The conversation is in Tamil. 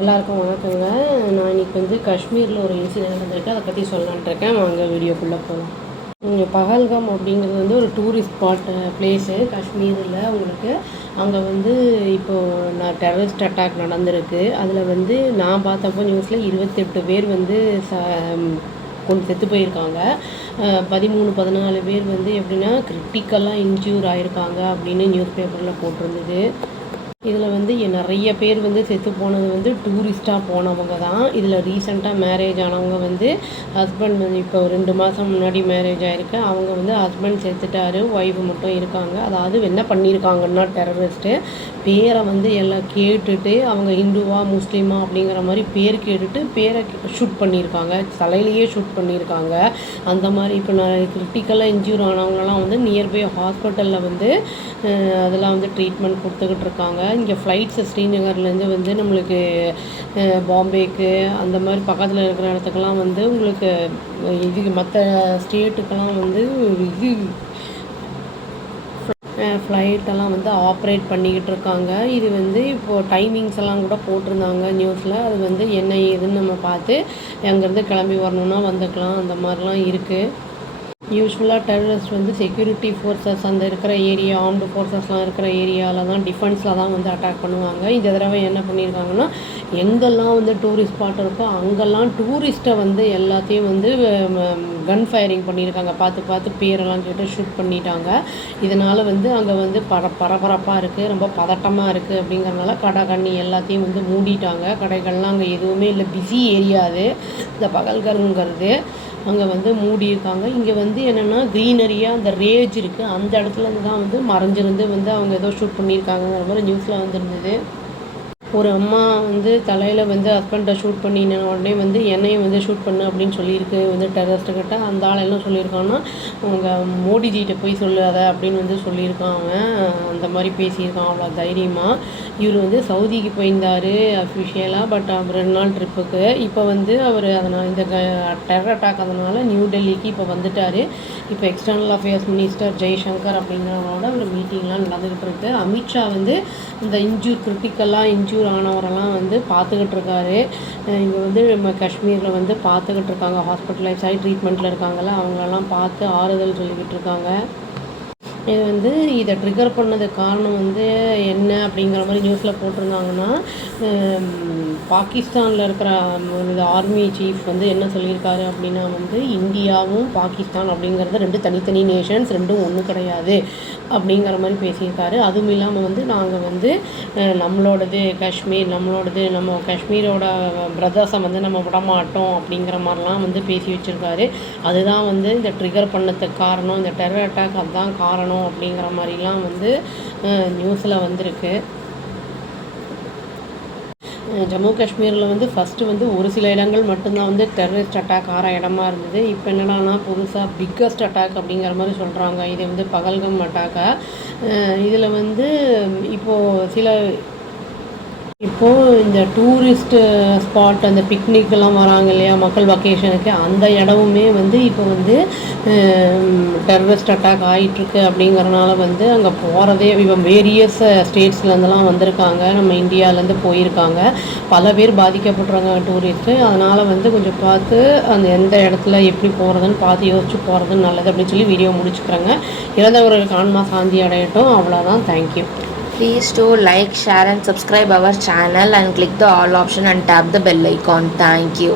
எல்லாருக்கும் வணக்கங்க. நான் இன்றைக்கி வந்து காஷ்மீரில் ஒரு இன்சிடென்ட் நடந்திருக்கு, அதை பற்றி சொல்லலான்ட்டு இருக்கேன். வாங்க வீடியோக்குள்ளே போகலாம். பஹல்காம் அப்படிங்கிறது வந்து ஒரு டூரிஸ்ட் பிளேஸு காஷ்மீரில். உங்களுக்கு அங்கே வந்து இப்போது டெரரிஸ்ட் அட்டாக் நடந்திருக்கு. அதில் வந்து நான் பார்த்தப்போ நியூஸில் 28 பேர் வந்து கொண்டு செத்து போயிருக்காங்க. 13-14 பேர் வந்து எப்படின்னா கிரிட்டிக்கலாக இன்ஜூர் ஆகிருக்காங்க அப்படின்னு நியூஸ் பேப்பரில் போட்டிருந்தது. இதில் வந்து நிறைய பேர் வந்து செத்து போனது வந்து டூரிஸ்ட்டாக போனவங்க தான். இதில் ரீசெண்டாக மேரேஜ் ஆனவங்க வந்து ஹஸ்பண்ட் வந்து இப்போ 2 மாதம் முன்னாடி மேரேஜ் ஆகிருக்கு. அவங்க வந்து ஹஸ்பண்ட் செத்துட்டாரு, ஒய்ஃபு மட்டும் இருக்காங்க. அதாவது என்ன பண்ணியிருக்காங்கன்னா டெரரிஸ்ட்டு பேரை வந்து எல்லாம் கேட்டுட்டு அவங்க ஹிந்துவா முஸ்லீமா அப்படிங்கிற மாதிரி பேர் கேட்டுட்டு பேரை ஷூட் பண்ணியிருக்காங்க, தலையிலேயே ஷூட் பண்ணியிருக்காங்க. அந்த மாதிரி இப்போ நான் கிரிட்டிக்கலாக இன்ஜூர் ஆனவங்கலாம் வந்து நியர்பை ஹாஸ்பிட்டலில் வந்து அதெல்லாம் வந்து ட்ரீட்மெண்ட் கொடுத்துக்கிட்டு இருக்காங்க. இங்கே ஃப்ளைட்ஸு ஸ்ரீநகர்லேருந்து வந்து நம்மளுக்கு பாம்பேக்கு அந்த மாதிரி பக்கத்தில் இருக்கிற இடத்துக்கெல்லாம் வந்து உங்களுக்கு இது மற்ற ஸ்டேட்டுக்கெல்லாம் வந்து இது ஃப்ளைட்டெல்லாம் வந்து ஆப்ரேட் பண்ணிக்கிட்டு இருக்காங்க. இது வந்து இப்போது டைமிங்ஸ் எல்லாம் கூட போட்டிருந்தாங்க நியூஸில். அது வந்து என்ன ஏதுன்னு நம்ம பார்த்து அங்கேருந்து கிளம்பி வரணுன்னா வந்துக்கலாம், அந்த மாதிரிலாம் இருக்குது. யூஸ்வலாக டெரரிஸ்ட் வந்து செக்யூரிட்டி ஃபோர்ஸஸ் அந்த இருக்கிற ஏரியா, ஆர்ம்டு ஃபோர்ஸஸ்லாம் இருக்கிற ஏரியாவில் தான், டிஃபென்ஸில் தான் வந்து அட்டாக் பண்ணுவாங்க. இந்த தடவை என்ன பண்ணியிருக்காங்கன்னா எங்கெல்லாம் வந்து டூரிஸ்ட் ஸ்பாட் இருக்கோ அங்கெல்லாம் டூரிஸ்ட்டை வந்து எல்லாத்தையும் வந்து கன் ஃபயரிங் பண்ணியிருக்காங்க. பார்த்து பேரெல்லாம் கேட்டு ஷூட் பண்ணிட்டாங்க. இதனால் வந்து அங்கே வந்து பரபரப்பாக இருக்குது, ரொம்ப பதட்டமாக இருக்குது. அப்படிங்கிறதுனால கடை கண்ணி எல்லாத்தையும் வந்து மூடிட்டாங்க. கடைகள்லாம் அங்கே எதுவுமே இல்லை, பிஸி ஏரியா அது இந்த பகல்கருங்கிறது. அங்கே வந்து மூடியிருக்காங்க. இங்கே வந்து என்னென்னா க்ரீனரியாக அந்த ரேஜ் இருக்குது, அந்த இடத்துலேருந்து தான் வந்து மறைஞ்சிருந்து வந்து அவங்க ஏதோ ஷூட் பண்ணியிருக்காங்கங்கிற மாதிரி நியூஸில் வந்துருந்தது. ஒரு அம்மா வந்து தலையில் வந்து ஹஸ்பண்டை ஷூட் பண்ணின உடனே வந்து என்னையும் வந்து ஷூட் பண்ணு அப்படின்னு சொல்லியிருக்கு வந்து டெரரிஸ்ட்டுக்கிட்ட. அந்த ஆள் என்ன சொல்லியிருக்கான்னா அவங்க மோடிஜிகிட்ட போய் சொல்லாத அப்படின்னு வந்து சொல்லியிருக்கான். அவன் அந்த மாதிரி பேசியிருக்கான் அவ்வளோ தைரியமாக. இவர் வந்து சவுதிக்கு போயிருந்தார் அஃபிஷியலாக, பட் அவர் 2 நாள் ட்ரிப்புக்கு. இப்போ வந்து அவர் அதனால் இந்த டெரர் அட்டாக் அதனால் நியூ டெல்லிக்கு இப்போ வந்துட்டார். இப்போ எக்ஸ்டர்னல் அஃபேர்ஸ் மினிஸ்டர் ஜெய்சங்கர் அப்படிங்கிறவரோட ஒரு மீட்டிங்லாம் நடந்துக்கிட்டு இருக்குது. அமித்ஷா வந்து இந்த கிரிட்டிக்கலாக இன்ஜூர் ஆனவரெல்லாம் வந்து பார்த்துக்கிட்டு இருக்காரு. இங்கே வந்து நம்ம காஷ்மீரில் வந்து பார்த்துக்கிட்டு இருக்காங்க, ஹாஸ்பிட்டலைஸ் ஆகி ட்ரீட்மெண்ட்டில் இருக்காங்கள்ல, அவங்களெல்லாம் பார்த்து ஆறுதல் சொல்லிக்கிட்டு இருக்காங்க. இது வந்து இதை ட்ரிகர் பண்ணது காரணம் வந்து என்ன அப்படிங்கிற மாதிரி நியூஸில் போட்டிருந்தாங்கன்னா பாகிஸ்தானில் இருக்கிற இந்த ஆர்மி சீஃப் வந்து என்ன சொல்லியிருக்காரு அப்படின்னா வந்து இந்தியாவும் பாகிஸ்தான் அப்படிங்கிறது 2 தனித்தனி நேஷன்ஸ், 2ம் ஒன்று கிடையாது அப்படிங்கிற மாதிரி பேசியிருக்காரு. அதுவும் இல்லாமல் வந்து நாங்கள் வந்து நம்மளோடது காஷ்மீர், நம்ம காஷ்மீரோட பிரதர்ஸை வந்து நம்ம விடமாட்டோம் அப்படிங்கிற மாதிரிலாம் வந்து பேசி வச்சுருக்காரு. அதுதான் வந்து இந்த ட்ரிகர் பண்ணதுக்கு காரணம், இந்த டெரர் அட்டாக் அதுதான் காரணம் அப்படிங்கிற மாதிரிலாம் வந்து நியூஸில் வந்திருக்கு. ஜம்மு காஷ்மீரில் வந்து ஃபஸ்ட்டு வந்து ஒரு சில இடங்கள் மட்டும்தான் வந்து டெரரிஸ்ட் அட்டாக் ஆகிற இடமா இருந்தது. இப்போ என்னடானா புதுசாக பிக்கஸ்ட் அட்டாக் அப்படிங்கிற மாதிரி சொல்கிறாங்க. இது வந்து பகல்கம் அட்டாக்காக. இதில் வந்து இப்போது இந்த டூரிஸ்ட்டு ஸ்பாட் அந்த பிக்னிக்கெல்லாம் வராங்க இல்லையா மக்கள் வக்கேஷனுக்கு, அந்த இடமுமே வந்து இப்போ வந்து டெரரிஸ்ட் அட்டாக் ஆகிட்டுருக்கு. அப்படிங்கிறனால வந்து அங்கே போகிறதே இப்போ வேரியஸ் ஸ்டேட்ஸ்லேருந்துலாம் வந்திருக்காங்க, நம்ம இந்தியாவிலேருந்து போயிருக்காங்க. பல பேர் பாதிக்கப்பட்டுறாங்க டூரிஸ்ட்டு. அதனால் வந்து கொஞ்சம் பார்த்து அந்த எந்த இடத்துல எப்படி போகிறதுன்னு பார்த்து யோசிச்சு போகிறதுன்னு நல்லது அப்படின்னு சொல்லி வீடியோ முடிச்சுக்கிறேங்க. இறந்தவர்களுக்கு ஆன்மா சாந்தி அடையட்டும். அவ்வளோதான். Thank you. Please do like, share and subscribe our channel and click the all option and tap the bell icon. Thank you.